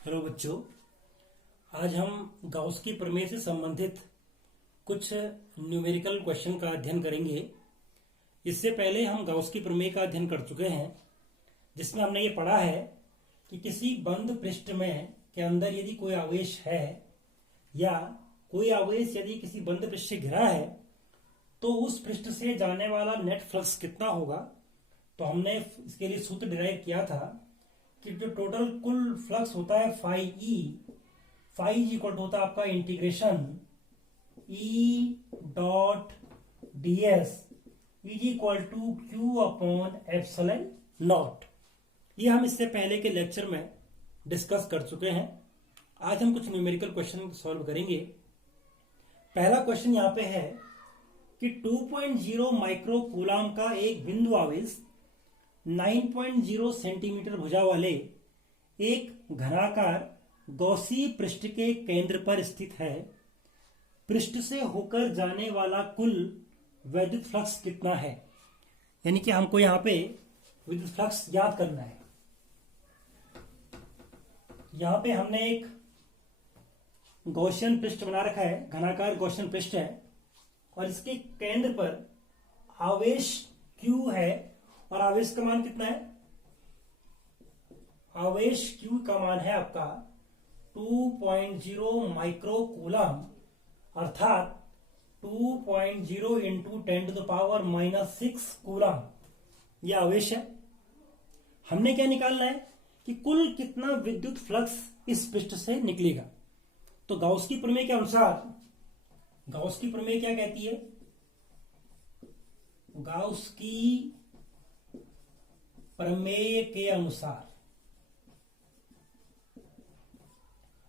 Hello बच्चों, आज हम गाउस की प्रमेय से संबंधित कुछ न्यूमेरिकल क्वेश्चन का अध्ययन करेंगे। इससे पहले हम गाउस की प्रमेय का अध्ययन कर चुके हैं, जिसमें हमने ये पढ़ा है कि किसी बंद पृष्ठ में के अंदर यदि कोई आवेश है या कोई आवेश यदि किसी बंद पृष्ठ से घिरा है तो उस पृष्ठ से जाने वाला नेट फ्लक्स कितना होगा। तो हमने इसके लिए सूत्र डिराइव किया था कि जो टोटल कुल फ्लक्स होता है फाई इक्वल टू होता है आपका integration E dot d S is equal to Q upon epsilon naught. ये हम इससे पहले के लेक्चर में डिस्कस कर चुके हैं। आज हम कुछ न्यूमेरिकल क्वेश्चन सॉल्व करेंगे। पहला क्वेश्चन यहाँ पे है कि 2.0 माइक्रो कूलाम का एक बिंदु आवेश 9.0 सेंटीमीटर भुजा वाले एक घनाकार गौसी पृष्ठ के केंद्र पर स्थित है। पृष्ठ से होकर जाने वाला कुल विद्युत फ्लक्स कितना है। यानी कि हमको यहां पे विद्युत फ्लक्स याद करना है। यहां पे हमने एक गौसियन पृष्ठ बना रखा है, घनाकार गौसियन पृष्ठ है, और इसके केंद्र पर आवेश Q है और आवेश का मान कितना है। आवेश Q का मान है आपका 2.0 माइक्रो कूलम, अर्थात 2.0 इंटू 10⁻⁻6 कूलम यह आवेश है। हमने क्या निकालना है कि कुल कितना विद्युत फ्लक्स इस पृष्ठ से निकलेगा। तो गाउस की प्रमेय के अनुसार, गाउस की प्रमेय क्या कहती है, गाउस की प्रमेय के अनुसार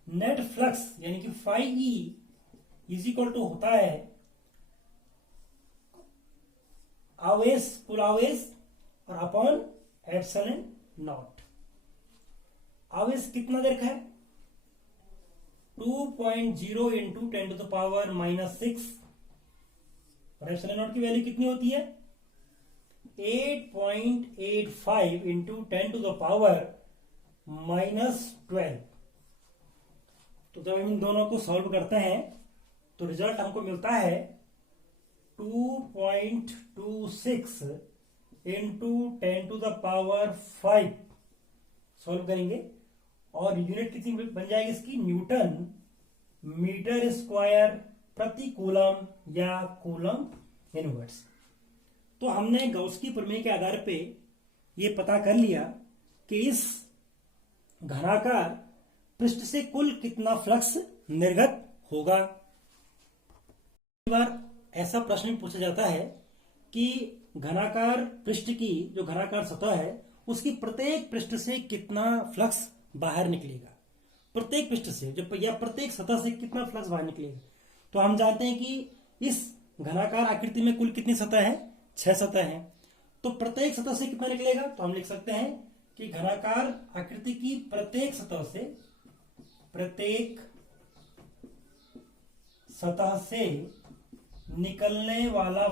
नेट फ्लक्स यानी कि phi E is equal to होता है आवेश, कुल आवेश और अपॉन एप्सिलॉन नॉट। आवेश कितना दे रखा है 2.0 इंटू 10⁻⁻6 और एप्सिलॉन नॉट की वैल्यू कितनी होती है 8.85 इंटू 10⁻⁻12। तो जब हम इन दोनों को सॉल्व करते हैं तो रिजल्ट हमको मिलता है 2.26 इंटू 10⁵ सॉल्व करेंगे और यूनिट कितनी बन जाएगी इसकी, न्यूटन मीटर स्क्वायर प्रति कूलम या कूलम इनवर्स। तो हमने गाउस की प्रमेय के आधार पे ये पता कर लिया कि इस घनाकार पृष्ठ से कुल कितना फ्लक्स निर्गत होगा। कई बार ऐसा प्रश्न पूछा जाता है कि घनाकार पृष्ठ की जो घनाकार सतह है उसकी प्रत्येक पृष्ठ से कितना फ्लक्स बाहर निकलेगा, प्रत्येक पृष्ठ से जो या प्रत्येक सतह से कितना फ्लक्स बाहर निकलेगा। तो हम जानते हैं कि इस घनाकार आकृति में कुल कितनी सतह है, 6 सतह है। तो प्रत्येक सतह से कितना निकलेगा, तो हम लिख सकते हैं कि घनाकार आकृति की प्रत्येक सतह से निकलने वाला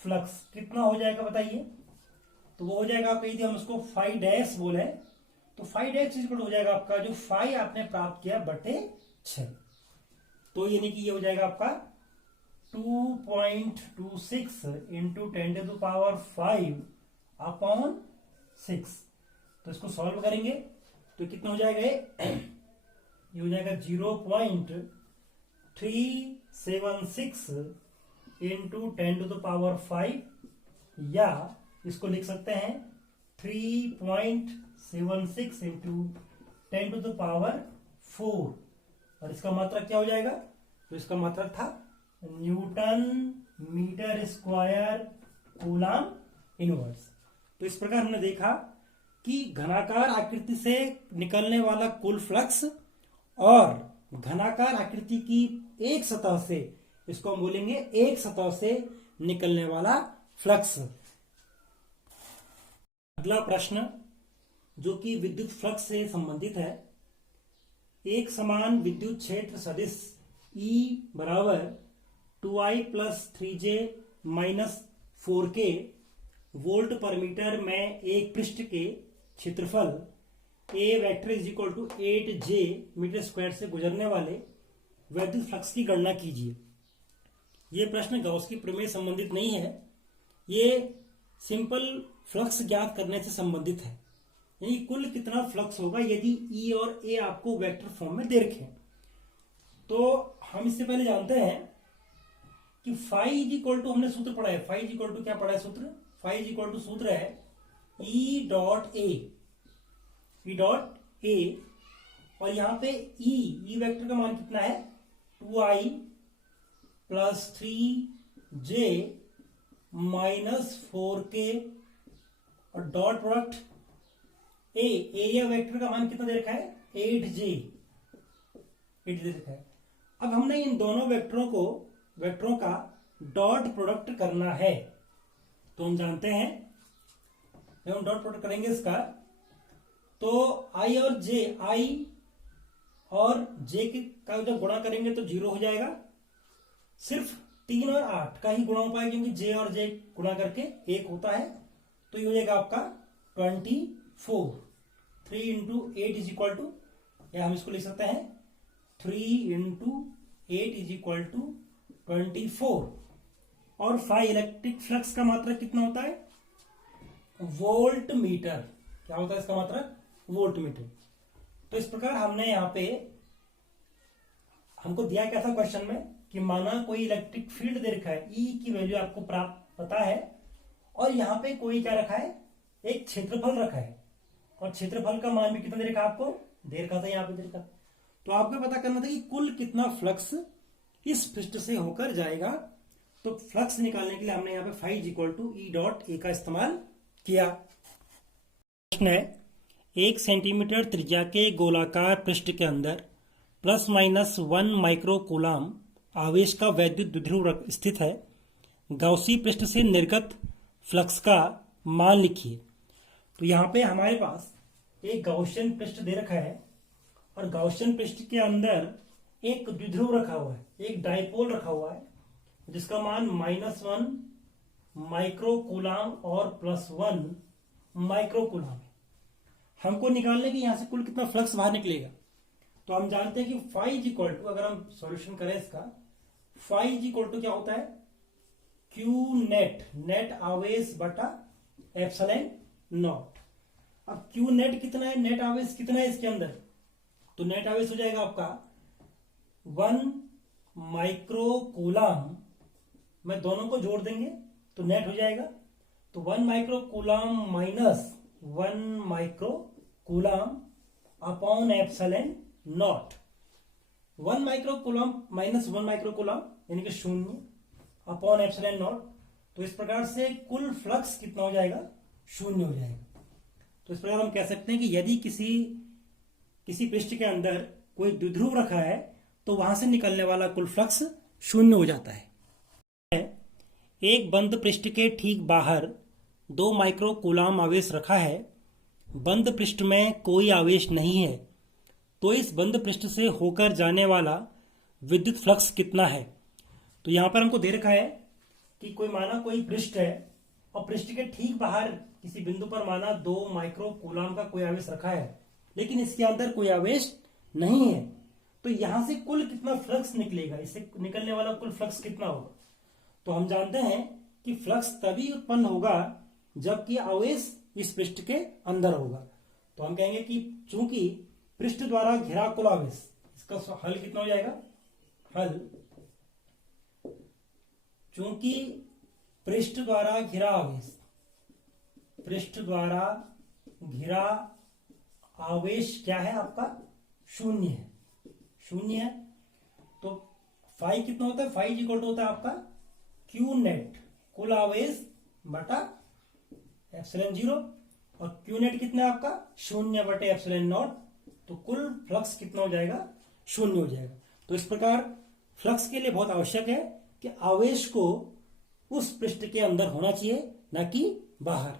फ्लक्स कितना हो जाएगा बताइए। तो वो हो जाएगा आपका, यदि हम उसको फाई डैश बोले तो फाई डैश इक्वल हो जाएगा आपका जो फाई आपने प्राप्त किया बटे 6। तो यानी कि ये हो जाएगा आपका 2.26 इंटू 10⁵ अपॉन 6। तो इसको सॉल्व करेंगे तो कितना हो जाएगा ये हो जाएगा 0.376 इंटू 10⁵, या इसको लिख सकते हैं 3.76 इंटू 10⁴, और इसका मात्रक क्या हो जाएगा, तो इसका मात्रक था newton metre square coulomb inverse. तो इस प्रकार हमने देखा कि घनाकार आकृति से निकलने वाला कुल फ्लक्स और घनाकार आकृति की एक सतह से, इसको हम बोलेंगे एक सतह से निकलने वाला फ्लक्स। अगला प्रश्न जो कि विद्युत फ्लक्स से संबंधित है, एक समान विद्युत क्षेत्र सदिश E बराबर 2I + 3J - 4K वोल्ट पर मीटर में एक पृष्ठ के क्षेत्रफल A vector is equal to 8J metre square से गुजरने वाले वैद्युत फ्लक्स की गणना कीजिए। ये प्रश्न गॉस की प्रमेय संबंधित नहीं है, ये सिंपल फ्लक्स ज्ञात करने से संबंधित है, यानी कुल कितना फ्लक्स होगा यदि ई और ए आपको वेक्टर फॉर्म में दे रखे। तो हम इससे पहले जानते हैं कि फाई इज इक्वल टू, हमने सूत्र पढ़ा है, फाई इज इक्वल टू क्या पढ़ा है सूत्र, फाई इज इक्वल टू सूत्र है ई डॉट ए, और यहां पे ई वेक्टर का मान कितना है 2i plus 3j minus 4k, और डॉट प्रोडक्ट एरिया वेक्टर का मान कितना दे रखा है 8j दे रखा है। अब हमने इन दोनों वेक्टरों का डॉट प्रोडक्ट करना है, तो हम जानते हैं जब हम डॉट प्रोडक्ट करेंगे इसका तो i और j का जब गुणा करेंगे तो 0 हो जाएगा, सिर्फ 3 और 8 का ही गुणा हो पाएगा क्योंकि j और j गुणा करके 1 होता है, तो ये हो जाएगा आपका 24। 3 इंटू 8 इज इक्वल टू, या हम इसको लिख सकते हैं 3 इंटू 8 इज इक्वल टू 24। और फाई इलेक्ट्रिक फ्लक्स का मात्रा कितना होता है वोल्ट मीटर, क्या होता है इसका मात्रा वोल्ट मीटर। तो इस प्रकार हमने यहां पे हमको दिया क्या था क्वेश्चन में कि माना कोई इलेक्ट्रिक फील्ड दे रखा है, ई की वैल्यू आपको प्राप्त पता है, और यहां पे कोई क्या रखा है एक क्षेत्रफल रखा है, और क्षेत्रफल का मान भी कितना दे रखा आपको दे रखा था, यहां पे दे रखा। तो आपको पता करना था कि कुल कितना फ्लक्स इस पृष्ठ से होकर जाएगा। तो फ्लक्स निकालने के लिए हमने यहाँ पे phi is equal to E dot A का इस्तेमाल किया। प्रश्न है 1 सेंटीमीटर त्रिज्या के गोलाकार पृष्ठ के अंदर प्लस माइनस 1 माइक्रो कूलाम आवेश का वैद्युत द्विध्रुव स्थित है, गॉसी पृष्ठ से निर्गत फ्लक्स का मान लिखिए। तो यहाँ पे हमारे पास एक गॉसियन पृष्ठ दे रखा है, और गॉसियन पृष्ठ के अंदर एक द्विध्रुव रखा हुआ है, एक डाइपोल रखा हुआ है, जिसका मान -1 माइक्रो कूलाम और +1 माइक्रो कूलाम है। हमको निकालने की यहां से कुल कितना फ्लक्स बाहर निकलेगा। तो हम जानते हैं कि फाई इज इक्वल टू, अगर हम सॉल्यूशन करें इसका, फाई इज इक्वल टू क्या होता है क्यू नेट आवेश बटा एप्सिलॉन नॉट। अब क्यू नेट कितना है, नेट आवेश कितना है इसके अंदर, तो नेट आवेश हो जाएगा आपका 1 माइक्रो कूलाम, मैं दोनों को जोड़ देंगे तो नेट हो जाएगा, तो 1 micro coulomb minus 1 micro coulomb upon epsilon not. 1 micro coulomb minus 1 micro coulomb यानी कि 0 अपॉन एप्सिलॉन नॉट। तो इस प्रकार से कुल फ्लक्स कितना हो जाएगा 0 हो जाएगा। तो इस प्रकार हम कह सकते हैं कि यदि किसी पृष्ठ के अंदर कोई द्विध्रुव रखा है तो वहां से निकलने वाला कुल फ्लक्स 0 हो जाता है। एक बंद पृष्ठ के ठीक बाहर 2 माइक्रो कूलाम आवेश रखा है, बंद पृष्ठ में कोई आवेश नहीं है, तो इस बंद पृष्ठ से होकर जाने वाला विद्युत फ्लक्स कितना है। तो यहां पर हमको दे रखा है कि कोई पृष्ठ है, और पृष्ठ के ठीक बाहर किसी बिंदु पर माना 2 माइक्रो कूलाम का कोई आवेश रखा है, लेकिन इसके अंदर कोई आवेश नहीं है। तो यहां से कुल कितना फ्लक्स निकलेगा, इससे निकलने वाला कुल फ्लक्स कितना होगा। तो हम जानते हैं कि फ्लक्स तभी उत्पन्न होगा जबकि आवेश इस पृष्ठ के अंदर होगा। तो हम कहेंगे कि चूंकि पृष्ठ द्वारा घिरा कुल आवेश, इसका हल कितना हो जाएगा, हल चूंकि पृष्ठ द्वारा घिरा आवेश, पृष्ठ द्वारा घिरा आवेश क्या है आपका 0 है, 0 है। तो फाई कितना होता है, फाई इक्वल टू होता है आपका क्यू नेट कुल आवेश बटा एप्सिलॉन 0, और क्यू नेट कितना है आपका 0 बटे एप्सिलॉन नॉट। तो कुल फ्लक्स कितना हो जाएगा 0 हो जाएगा। तो इस प्रकार फ्लक्स के लिए बहुत आवश्यक है कि आवेश को उस पृष्ठ के अंदर होना चाहिए, ना कि बाहर।